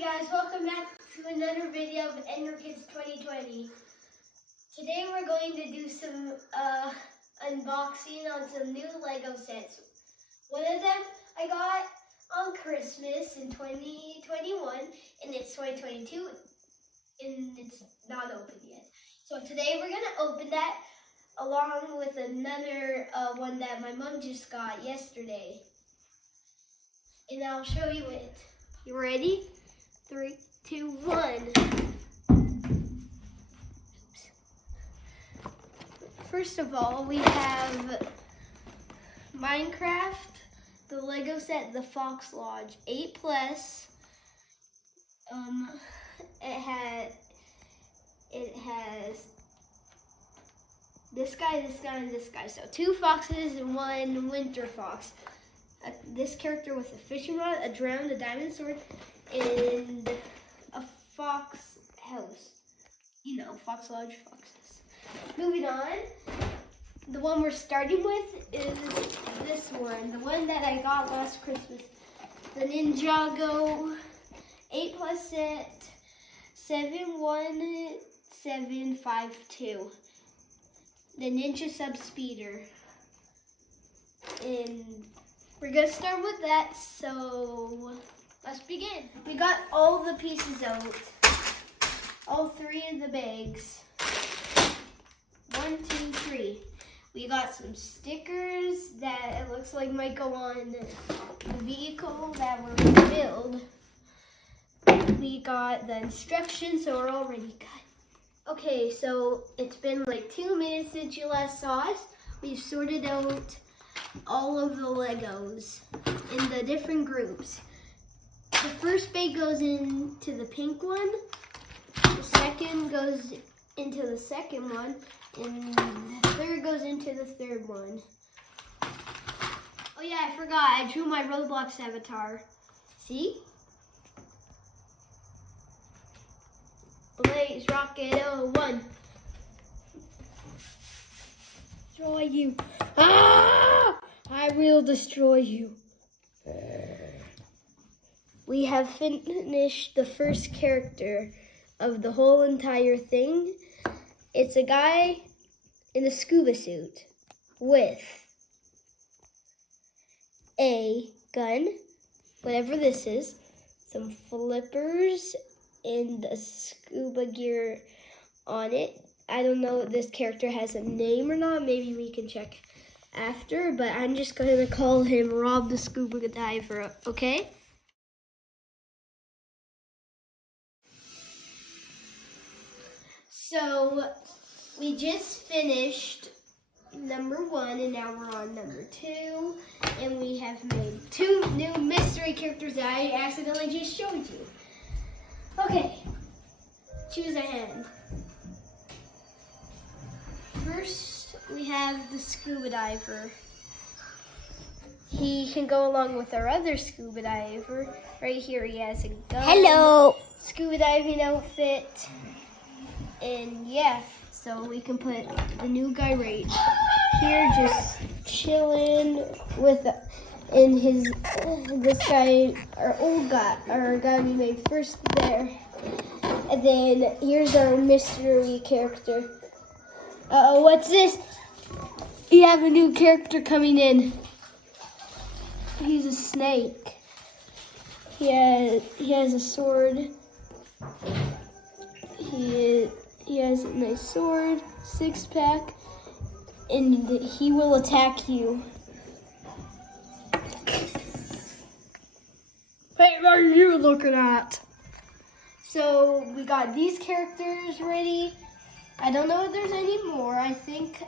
guys, welcome back to another video of Ender Kids 2020. Today we're going to do some unboxing on some new Lego sets. One of them I got on Christmas in 2021 and it's 2022 and it's not open yet. So today we're going to open that along with another one that my mom just got yesterday. And I'll show you it. You ready? 3, 2, 1. First of all, we have Minecraft, the Lego set, the Fox Lodge 8 Plus. It has this guy, and this guy. So 2 foxes and 1 winter fox. This character with a fishing rod, a drown, a diamond sword, and a fox house. You know, Fox Lodge foxes. Moving on, the one we're starting with is this one, the one that I got last Christmas. The Ninjago 8 Plus set 71752. The Ninja Sub Speeder. And we're gonna start with that, so let's begin. We got all the pieces out, all 3 of the bags. 1, 2, 3. We got some stickers that it looks like might go on the vehicle that we're gonna build. We got the instructions, so we're already cut. Okay, so it's been like 2 minutes since you last saw us. We've sorted out all of the Legos in the different groups. The first bag goes into the pink one, the second goes into the second one, and the third goes into the third one. Oh yeah, I forgot, I drew my Roblox avatar. See? Blaze Rocket 01. Destroy you. Ah! I will destroy you. We have finished the first character of the whole entire thing. It's a guy in a scuba suit with a gun, whatever this is, some flippers, and a scuba gear on it. I don't know if this character has a name or not. Maybe we can check after, but I'm just going to call him Rob the Scuba Diver, okay? So we just finished number 1 and now we're on number 2, and we have made 2 new mystery characters that I accidentally just showed you. Okay, choose a hand. First, we have the scuba diver. He can go along with our other scuba diver. Right here, he has a gun. Hello! Scuba diving outfit. And yeah, so we can put the new guy right here, just chilling with this guy, our old guy, our guy we made first there. And then here's our mystery character. Uh-oh, what's this? We have a new character coming in. He's a snake. He has a sword. He has a nice sword, 6-pack, and he will attack you. Hey, what are you looking at? So we got these characters ready. I don't know if there's any more. I think,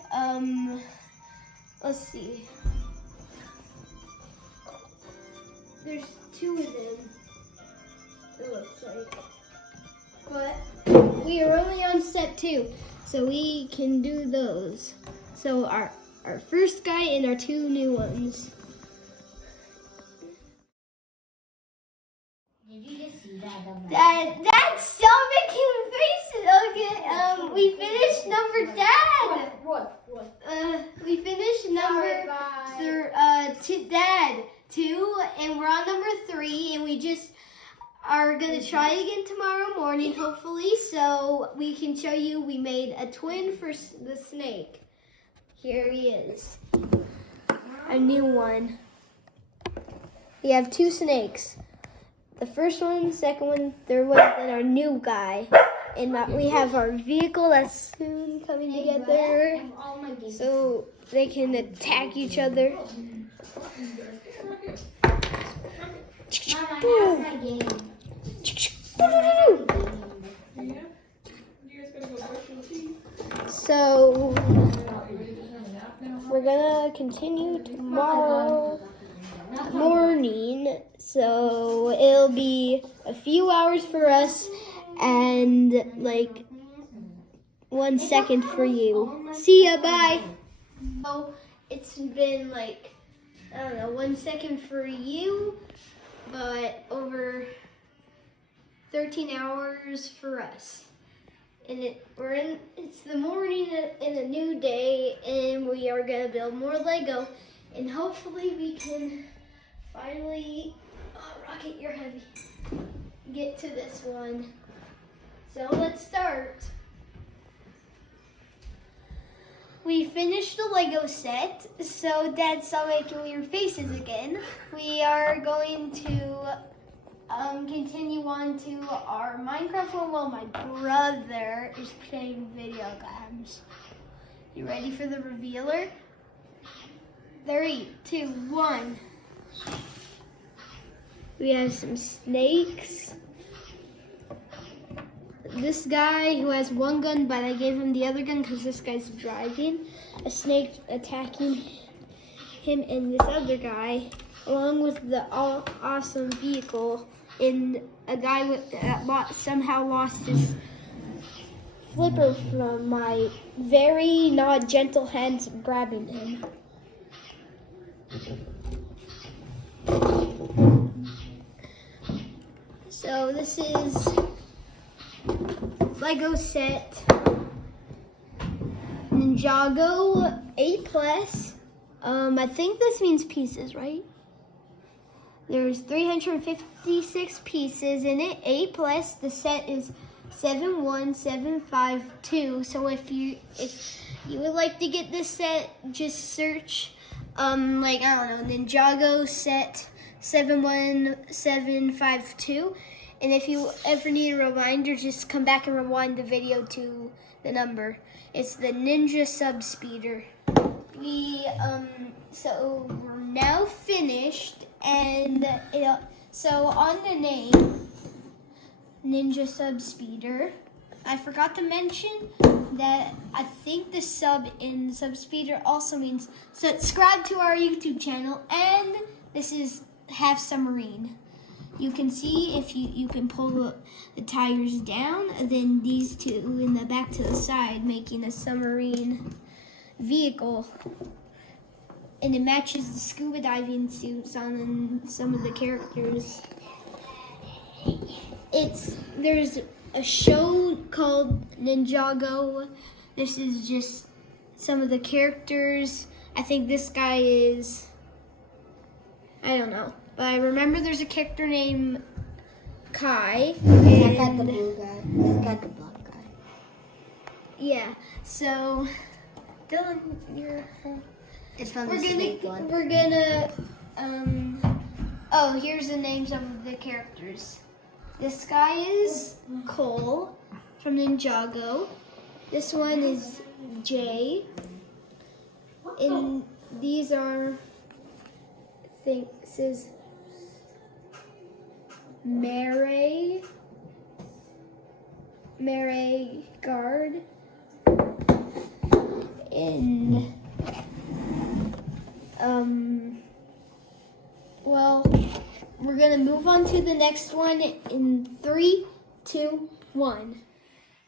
let's see. There's 2 of them, it looks like. But we are only on step 2, so we can do those. So our first guy and our 2 new ones. Did you just see that? That's still making faces. Okay, we finished number Dad. What? We finished number Dad 2, and we're on number 3, and we just are gonna try again tomorrow morning, hopefully, so we can show you we made a twin for the snake. Here he is, a new one. We have two snakes. The first one, second one, third one, and our new guy. And we have our vehicle that's soon coming together, so they can attack each other. So we're gonna continue tomorrow morning, so it'll be a few hours for us and like 1 second for you. See ya, bye. So it's been like, I don't know, 1 second for you, but over 13 hours for us. And it's the morning in a new day, and we are gonna build more Lego, and hopefully we can finally, Rocket, you're heavy, get to this one. So let's start. We finished the Lego set, so Dad saw making weird faces again. We are going to continue on to our Minecraft one while my brother is playing video games. You ready for the revealer? 3, 2, 1. We have some snakes. This guy who has one gun, but I gave him the other gun because this guy's driving. A snake attacking him and this other guy, along with the awesome vehicle. And a guy somehow lost his flipper from my very not gentle hands grabbing him. So this is Lego set Ninjago A+. I think this means pieces, right? There's 356 pieces in it. A+. The set is 71752. So if you would like to get this set, just search like, I don't know, Ninjago set 71752. And if you ever need a reminder, just come back and rewind the video to the number. It's the Ninja Sub Speeder. So we're now finished, and so on the name, Ninja Sub Speeder, I forgot to mention that I think the sub in Sub Speeder also means subscribe to our YouTube channel, and this is half submarine. You can see if you can pull the tires down, and then these two in the back to the side, making a submarine vehicle. And it matches the scuba diving suits on some of the characters. There's a show called Ninjago. This is just some of the characters. I think this guy is, I don't know. But I remember there's a character named Kai. And I got the blue guy. I got the black guy. Yeah, so Dylan, It's from the snake one. We're gonna, here's the names of the characters. This guy is Cole from Ninjago. This one is Jay. And these are, I think this is Mary Guard. And well, we're gonna move on to the next one in 3, 2, 1.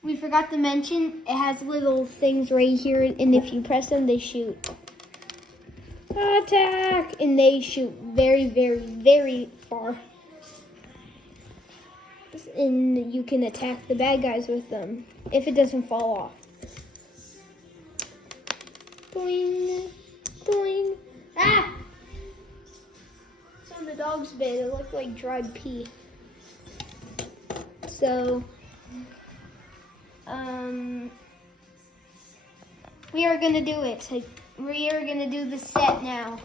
We forgot to mention it has little things right here, and if you press them, they shoot. Attack! And they shoot very, very, very far. And you can attack the bad guys with them if it doesn't fall off. Boing, boing. Ah! It's on the dog's bed. It looked like dried pea. So, we are gonna do it. We are gonna do the set now.